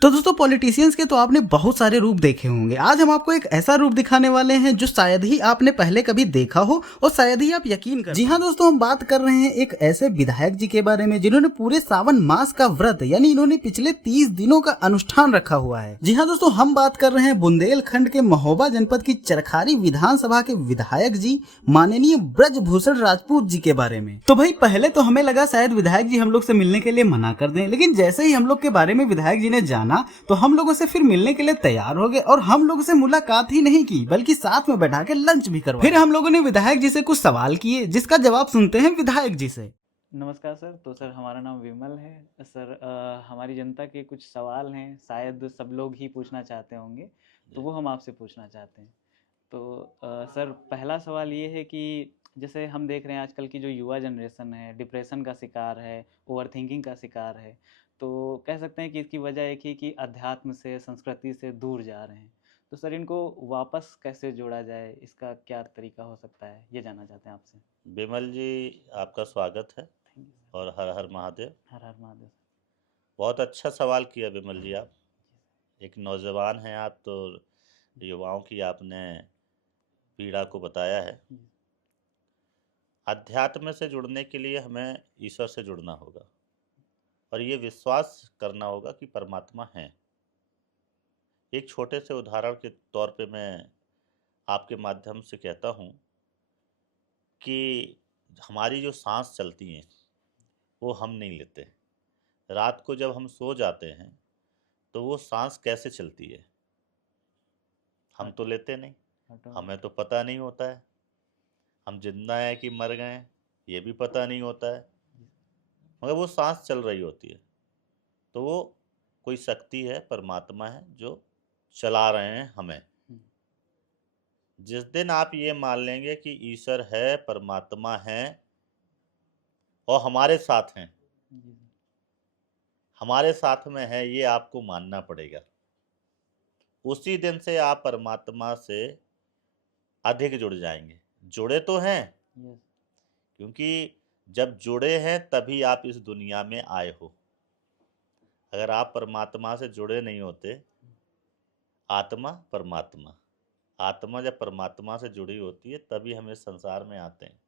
तो दोस्तों पॉलिटिशियंस के तो आपने बहुत सारे रूप देखे होंगे। आज हम आपको एक ऐसा रूप दिखाने वाले हैं जो शायद ही आपने पहले कभी देखा हो और शायद ही आप यकीन कर। जी हाँ दोस्तों, हम बात कर रहे हैं एक ऐसे विधायक जी के बारे में जिन्होंने पूरे सावन मास का व्रत यानी इन्होंने पिछले 30 दिनों का अनुष्ठान रखा हुआ है। जी हाँ दोस्तों, हम बात कर रहे हैं बुंदेलखंड के महोबा जनपद की चरखारी विधानसभा के विधायक जी माननीय ब्रजभूषण राजपूत जी के बारे में। तो भाई पहले तो हमें लगा शायद विधायक जी हम लोग से मिलने के लिए मना कर दें, लेकिन जैसे ही हम लोग के बारे में विधायक जी ने जाना तो हम लोगों से फिर मिलने के लिए तैयार हो गए और हम लोगों से मुलाकात ही नहीं की बल्कि साथ में बैठा के लंच भी करवाया। फिर हम लोगों ने विधायक जी से कुछ सवाल किए जिसका जवाब सुनते हैं विधायक जी से। नमस्कार सर। तो सर हमारा नाम विमल है सर। हमारी जनता के कुछ सवाल हैं, शायद सब लोग ही पूछना चाहते होंगे, तो वो हम आपसे पूछना चाहते हैं। तो सर पहला सवाल ये है कि जैसे हम देख रहे हैं आजकल की जो युवा जनरेशन है डिप्रेशन का शिकार है, ओवर थिंकिंग का शिकार है। तो कह सकते हैं कि इसकी वजह एक ही कि अध्यात्म से, संस्कृति से दूर जा रहे हैं। तो सर इनको वापस कैसे जोड़ा जाए, इसका क्या तरीका हो सकता है, ये जानना चाहते हैं आपसे। विमल जी, आपका स्वागत है थैंक यू सर। और हर हर महादेव। हर हर महादेव सर। बहुत अच्छा सवाल किया विमल जी। आप एक नौजवान हैं, आप तो युवाओं की आपने पीड़ा को बताया है। जी अध्यात्म से जुड़ने के लिए हमें ईश्वर से जुड़ना होगा और ये विश्वास करना होगा कि परमात्मा है। एक छोटे से उदाहरण के तौर पे मैं आपके माध्यम से कहता हूँ कि हमारी जो सांस चलती हैं वो हम नहीं लेते। रात को जब हम सो जाते हैं तो वो सांस कैसे चलती है हम तो लेते नहीं, हमें ऑटोमेटिक। तो पता नहीं होता है। हम जिंदा हैं कि मर गए हैं ये भी पता नहीं होता है, मगर वो सांस चल रही होती है। तो वो कोई शक्ति है, परमात्मा है जो चला रहे हैं हमें। जिस दिन आप ये मान लेंगे कि ईश्वर है, परमात्मा है और हमारे साथ हैं, जी सर। हमारे साथ में है, ये आपको मानना पड़ेगा। उसी दिन से आप परमात्मा से अधिक जुड़ जाएंगे। जुड़े तो हैं, यस। क्योंकि जब जुड़े हैं तभी आप इस दुनिया में आए हो। अगर आप परमात्मा से जुड़े नहीं होते, आत्मा परमात्मा, आत्मा जब परमात्मा से जुड़ी होती है तभी हम इस संसार में आते हैं।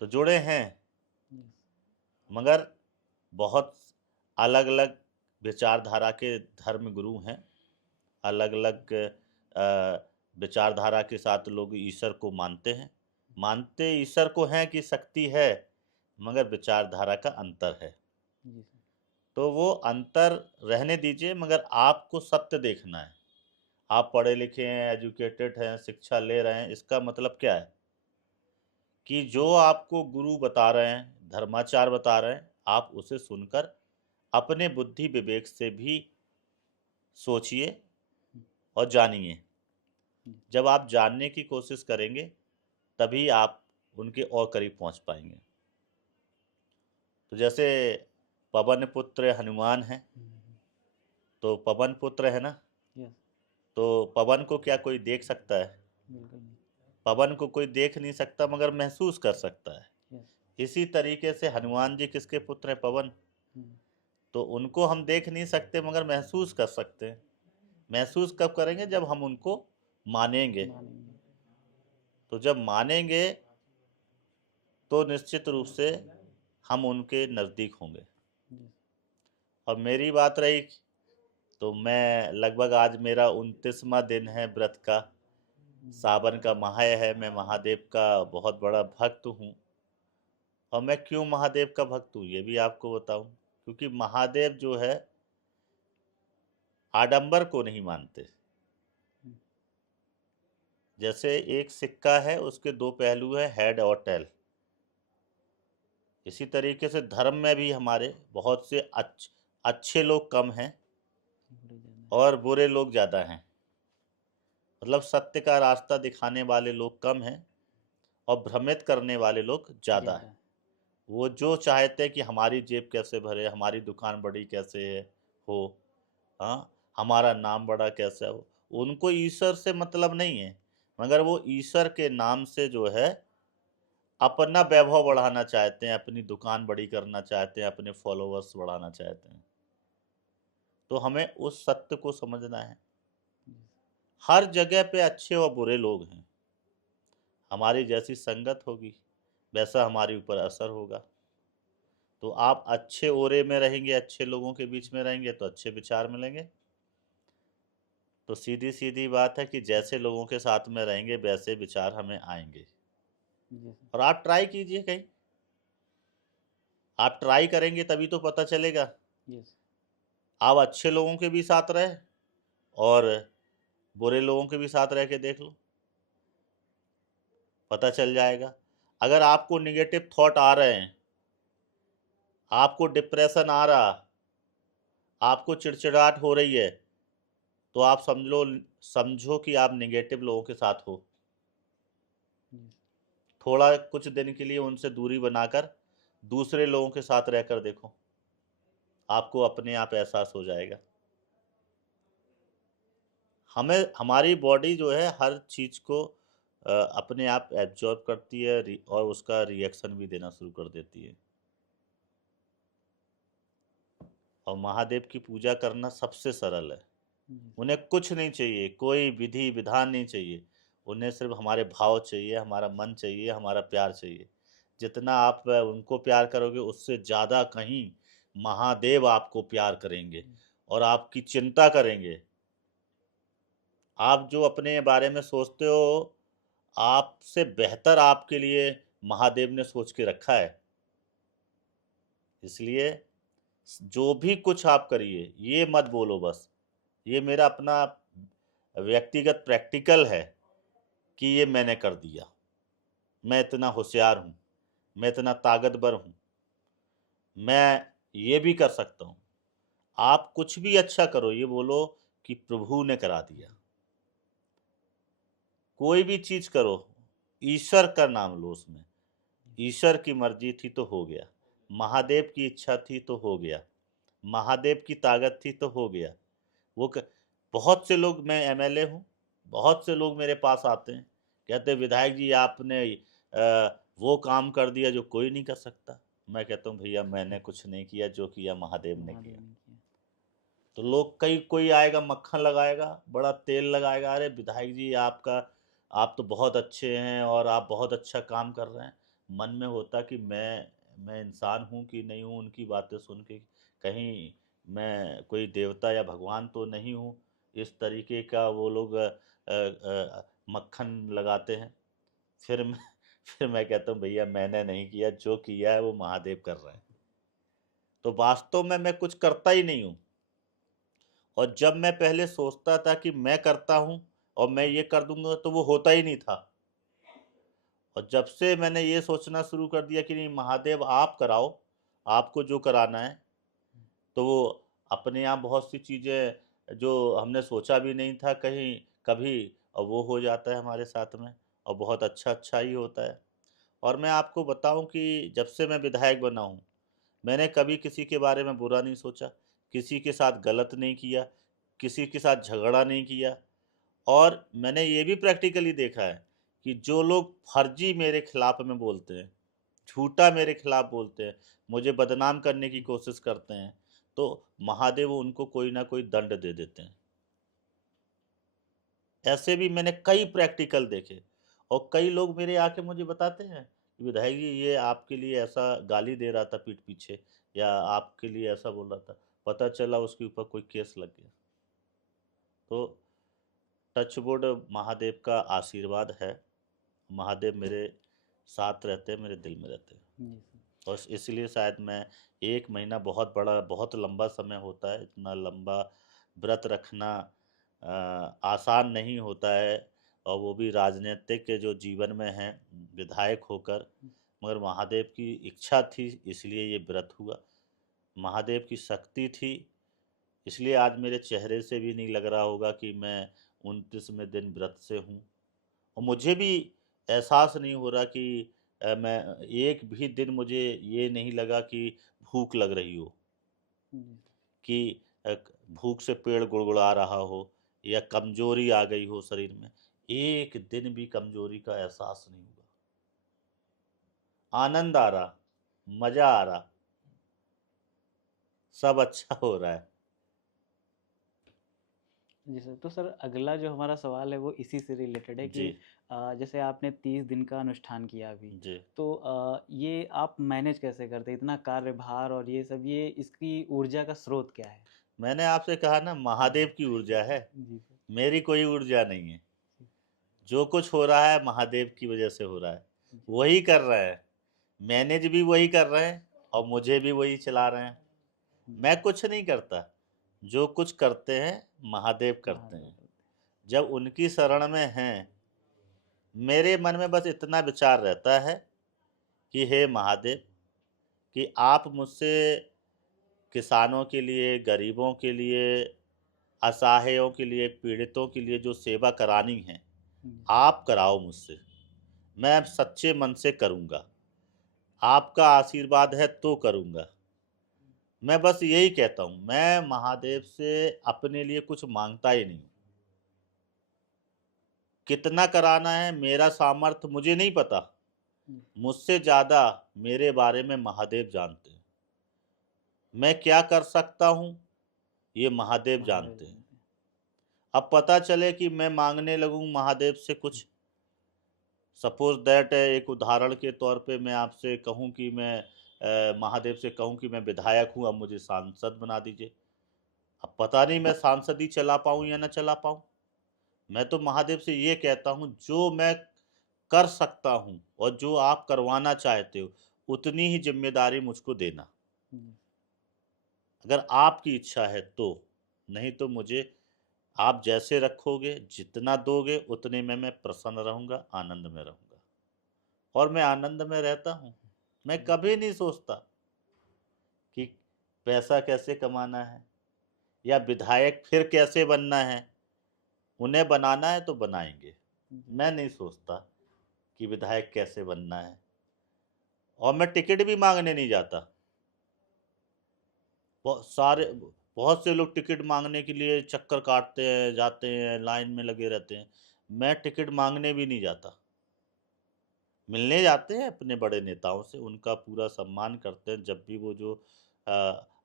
तो जुड़े हैं, यस। मगर बहुत अलग अलग विचारधारा के धर्म गुरु हैं। अलग अलग विचारधारा के साथ लोग ईश्वर को मानते हैं। मानते ईश्वर को हैं कि शक्ति है, मगर विचारधारा का अंतर है। जी सर। तो वो अंतर रहने दीजिए, मगर आपको सत्य देखना है। आप पढ़े लिखे हैं, एजुकेटेड हैं, शिक्षा ले रहे हैं, इसका मतलब क्या है कि जो आपको गुरु बता रहे हैं, धर्माचार्य बता रहे हैं, आप उसे सुनकर अपने बुद्धि विवेक से भी सोचिए और जानिए। जब आप जानने की कोशिश करेंगे तभी आप उनके और करीब पहुंच पाएंगे। तो जैसे पवन पुत्र हनुमान है, तो पवन पुत्र है ना, यस। तो पवन को क्या कोई देख सकता है? बिल्कुल नहीं। पवन को कोई देख नहीं सकता, मगर महसूस कर सकता है। यस। इसी तरीके से हनुमान जी किसके पुत्र हैं? पवन। तो उनको हम देख नहीं सकते मगर महसूस कर सकते हैं। महसूस कब करेंगे? जब हम उनको मानेंगे। मानेंगे। तो जब मानेंगे तो निश्चित रूप से हम उनके नज़दीक होंगे। यस। और मेरी बात रही तो मैं लगभग आज मेरा 29वां दिन है व्रत का। सावन का माह है, मैं महादेव का बहुत बड़ा भक्त हूँ। और मैं क्यों महादेव का भक्त हूँ ये भी आपको बताऊँ। क्योंकि महादेव जो है आडंबर को नहीं मानते। जैसे एक सिक्का है, उसके दो पहलू है, हेड और टेल। इसी तरीके से धर्म में भी हमारे बहुत से अच्छे लोग कम हैं और बुरे लोग ज़्यादा हैं। मतलब सत्य का रास्ता दिखाने वाले लोग कम हैं और भ्रमित करने वाले लोग ज़्यादा हैं। ज़्यादा। वो जो चाहते हैं कि हमारी जेब कैसे भरे, हमारी दुकान बड़ी कैसे है हो, हाँ, हमारा नाम बड़ा कैसे हो, उनको ईश्वर से मतलब नहीं है। मगर वो ईश्वर के नाम से जो है अपना वैभव बढ़ाना चाहते हैं, अपनी दुकान बड़ी करना चाहते हैं, अपने फॉलोवर्स बढ़ाना चाहते हैं। तो हमें उस सत्य को समझना है। हर जगह पे अच्छे और बुरे लोग हैं। हमारी जैसी संगत होगी, वैसा हमारे ऊपर असर होगा। तो आप अच्छे ओरे में रहेंगे, अच्छे लोगों के बीच में रहेंगे तो अच्छे विचार मिलेंगे। तो सीधी-सीधी बात है कि जैसे लोगों के साथ में रहेंगे, वैसे विचार हमें आएँगे। जी सर। और आप ट्राई कीजिए कहीं। आप ट्राई करेंगे तभी तो पता चलेगा। यस। आप अच्छे लोगों के भी साथ रहे और बुरे लोगों के भी साथ रह के देख लो, पता चल जाएगा। अगर आपको नेगेटिव थॉट आ रहे हैं, आपको डिप्रेशन आ रहा, आपको चिड़चिड़ाहट हो रही है, तो आप समझो कि आप नेगेटिव लोगों के साथ हो। जी। थोड़ा कुछ दिन के लिए उनसे दूरी बनाकर दूसरे लोगों के साथ रहकर देखो, आपको अपने आप एहसास हो जाएगा। हमारी बॉडी जो है हर चीज़ को अपने आप एब्जॉर्ब करती है और उसका रिएक्शन भी देना शुरू कर देती है। और महादेव की पूजा करना सबसे सरल है। जी। उन्हें कुछ नहीं चाहिए, कोई विधि विधान नहीं चाहिए। उन्हें सिर्फ हमारे भाव चाहिए, हमारा मन चाहिए, हमारा प्यार चाहिए। जितना आप उनको प्यार करोगे, उससे ज़्यादा कहीं महादेव आपको प्यार करेंगे और आपकी चिंता करेंगे। आप जो अपने बारे में सोचते हो, आपसे बेहतर आपके लिए महादेव ने सोच के रखा है। इसलिए जो भी कुछ आप करिए, ये मत बोलो बस, ये मेरा अपना व्यक्तिगत प्रैक्टिकल है कि ये मैंने कर दिया। मैं इतना होशियार हूँ, मैं इतना ताकतवर हूँ, मैं ये भी कर सकता हूँ। आप कुछ भी अच्छा करो, ये बोलो कि प्रभु ने करा दिया। कोई भी चीज़ करो, ईश्वर का नाम लो उसमें। ईश्वर की मर्ज़ी थी तो हो गया, महादेव की इच्छा थी तो हो गया, महादेव की ताकत थी तो हो गया। वो क बहुत से लोग, मैं एमएलए हूँ, बहुत से लोग मेरे पास आते हैं, कहते हैं विधायक जी आपने वो काम कर दिया जो कोई नहीं कर सकता। मैं कहता हूँ भैया मैंने कुछ नहीं किया, जो किया महादेव ने महादेव किया। ने किया। तो लोग कोई आएगा मक्खन लगाएगा, बड़ा तेल लगाएगा, अरे विधायक जी आप तो बहुत अच्छे हैं और आप बहुत अच्छा काम कर रहे हैं। मन में होता कि मैं इंसान हूँ कि नहीं हूँ, उनकी बातें सुन के कहीं मैं कोई देवता या भगवान तो नहीं हूँ। इस तरीके का वो लोग मक्खन लगाते हैं। फिर मैं फिर मैं कहता हूँ भैया मैंने नहीं किया, जो किया है वो महादेव कर रहे हैं। तो वास्तव में मैं कुछ करता ही नहीं हूँ। और जब मैं पहले सोचता था कि मैं करता हूँ और मैं ये कर दूँगा, तो वो होता ही नहीं था। और जब से मैंने ये सोचना शुरू कर दिया कि नहीं महादेव आप कराओ, आपको जो कराना है, तो वो अपने आप बहुत सी चीज़ें जो हमने सोचा भी नहीं था कहीं कभी, और वो हो जाता है हमारे साथ में और बहुत अच्छा ही होता है। और मैं आपको बताऊँ कि जब से मैं विधायक बना हूँ, मैंने कभी किसी के बारे में बुरा नहीं सोचा, किसी के साथ गलत नहीं किया, किसी के साथ झगड़ा नहीं किया। और मैंने ये भी प्रैक्टिकली देखा है कि जो लोग फर्जी मेरे खिलाफ में बोलते हैं, झूठा मेरे खिलाफ बोलते हैं, मुझे बदनाम करने की कोशिश करते हैं, तो महादेव उनको कोई ना कोई दंड दे देते हैं। ऐसे भी मैंने कई प्रैक्टिकल देखे। और कई लोग मेरे आके मुझे बताते हैं, विधायक जी ये आपके लिए ऐसा गाली दे रहा था पीठ पीछे, या आपके लिए ऐसा बोल रहा था, पता चला उसके ऊपर कोई केस लग गया। तो टचवुड महादेव का आशीर्वाद है, महादेव मेरे साथ रहते हैं, मेरे दिल में रहते हैं। जी सर। और इसलिए शायद मैं 1 महीना बहुत बड़ा बहुत लंबा समय होता है, इतना लंबा व्रत रखना आसान नहीं होता है, और वो भी राजनीतिक के जो जीवन में हैं, विधायक होकर। मगर महादेव की इच्छा थी इसलिए ये व्रत हुआ, महादेव की शक्ति थी इसलिए आज मेरे चेहरे से भी नहीं लग रहा होगा कि मैं 29वें दिन व्रत से हूँ। और मुझे भी एहसास नहीं हो रहा कि मैं एक भी दिन मुझे ये नहीं लगा कि भूख लग रही हो, जी। कि भूख से पेट गुड़गुड़ा रहा हो या कमजोरी आ गई हो शरीर में। एक दिन भी कमजोरी का एहसास नहीं हुआ। आनंद आ रहा, मजा आ रहा, सब अच्छा हो रहा है। जी सर, तो सर अगला जो हमारा सवाल है वो इसी से रिलेटेड है कि जी जैसे आपने 30 दिन का अनुष्ठान किया अभी, जी तो ये आप मैनेज कैसे करते हैं? इतना कार्यभार और ये सब, ये इसकी ऊर्जा का स्रोत क्या है? मैंने आपसे कहा ना, महादेव की ऊर्जा है, जी सर। मेरी कोई ऊर्जा नहीं है। जी, जो कुछ हो रहा है महादेव की वजह से हो रहा है, जी, वही कर रहे हैं, मैनेज भी वही कर रहे हैं और मुझे भी वही चला रहे हैं। जी, मैं कुछ नहीं करता, जो कुछ करते हैं महादेव करते महादेव हैं। करते जब उनकी शरण में हैं, मेरे मन में बस इतना विचार रहता है कि हे महादेव, कि आप मुझसे किसानों के लिए, गरीबों के लिए, असहायों के लिए, पीड़ितों के लिए जो सेवा करानी है, हैं। आप कराओ मुझसे। मैं सच्चे मन से करूँगा। आपका आशीर्वाद है तो करूँगा। मैं बस यही कहता हूँ, मैं महादेव से अपने लिए कुछ माँगता ही नहीं। कितना कराना है मेरा सामर्थ्य मुझे नहीं पता। जी, मुझसे ज़्यादा मेरे बारे में महादेव जानते हैं। मैं क्या कर सकता हूँ, ये महादेव महादेव जानते हैं। जानते हैं। अब पता चले कि मैं माँगने लगूँ महादेव से कुछ, सपोज़ दैट एक उदाहरण के तौर पे मैं आपसे कहूँ कि मैं महादेव से कहूँ कि मैं विधायक हूँ, अब मुझे सांसद बना दीजिए। अब पता नहीं मैं सांसद ही चला पाऊँ या ना चला पाऊँ। मैं तो महादेव से ये कहता हूँ, जो मैं कर सकता हूँ और जो आप करवाना चाहते हो, उतनी ही ज़िम्मेदारी मुझको देना। जी, अगर आपकी इच्छा है तो, नहीं तो मुझे आप जैसे रखोगे, जितना दोगे उतने में मैं प्रसन्न रहूँगा, आनंद में रहूँगा। और मैं आनंद में रहता हूँ। मैं जी, कभी नहीं सोचता कि पैसा कैसे कमाना है या विधायक फिर कैसे बनना है। उन्हें बनाना है तो बनाएँगे। जी, मैं नहीं सोचता कि विधायक कैसे बनना है और मैं टिकट भी माँगने नहीं जाता। बहुत से लोग टिकट माँगने के लिए चक्कर काटते हैं, जाते हैं, लाइन में लगे रहते हैं। मैं टिकट माँगने भी नहीं जाता। मिलने जाते हैं अपने बड़े नेताओं से, उनका पूरा सम्मान करते हैं, जब भी वो जो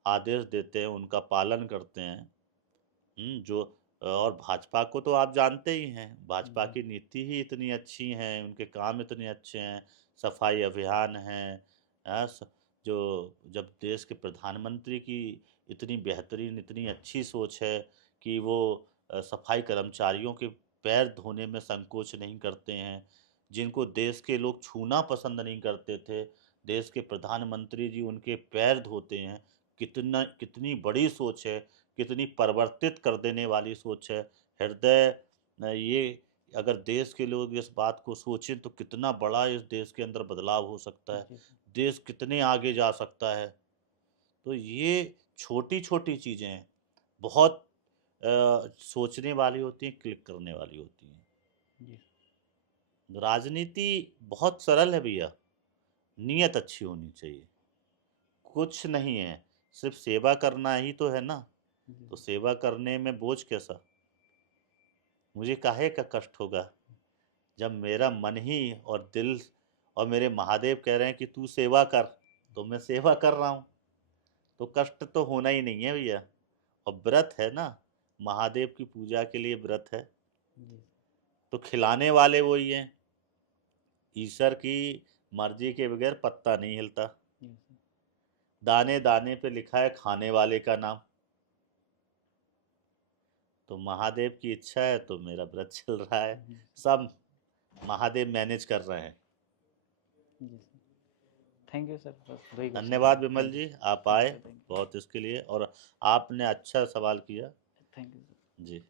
आदेश देते हैं उनका पालन करते हैं। जो और भाजपा को तो आप जानते ही हैं, भाजपा जी, की नीति ही इतनी अच्छी हैं, उनके काम इतने अच्छे हैं, सफाई अभियान हैं, जो जब देश के प्रधानमंत्री की इतनी बेहतरीन, इतनी अच्छी सोच है कि वो सफाई कर्मचारियों के पैर धोने में संकोच नहीं करते हैं, जिनको देश के लोग छूना पसंद नहीं करते थे, देश के प्रधानमंत्री जी उनके पैर धोते हैं। कितनी बड़ी सोच है, कितनी परिवर्तित कर देने वाली सोच है। हृदय ये अगर देश के लोग इस बात को सोचें तो कितना बड़ा इस देश के अंदर बदलाव हो सकता है। जी, सर। देश कितने आगे जा सकता है। तो ये छोटी-छोटी चीज़ें हैं, बहुत सोचने वाली होती हैं, क्लिक करने वाली होती हैं। जी, राजनीति बहुत सरल है भैया, नीयत अच्छी होनी चाहिए। कुछ नहीं है, सिर्फ़ सेवा करना ही तो है ना, जी, तो सेवा करने में बोझ कैसा? मुझे काहे का कष्ट होगा? जब मेरा मन ही और दिल और मेरे महादेव कह रहे हैं कि तू सेवा कर, तो मैं सेवा कर रहा हूँ। तो कष्ट तो होना ही नहीं है भैया। और व्रत है ना, महादेव की पूजा के लिए व्रत है, जी, तो खिलाने वाले वही हैं। ईश्वर की मर्ज़ी के बगैर पत्ता नहीं हिलता। जी, सर। दाने-दाने पे लिखा है खाने वाले का नाम। तो महादेव की इच्छा है तो मेरा व्रत चल रहा है। जी, सब महादेव मैनेज कर रहे हैं। जी, सर। थैंक यू सर, बस वही क्वेश्चन था धन्यवाद सर। Vimal thank you. जी, आप जी आए सर, थैंक बहुत इसके लिए और आपने अच्छा सवाल किया। You. Thank you sir. Ji.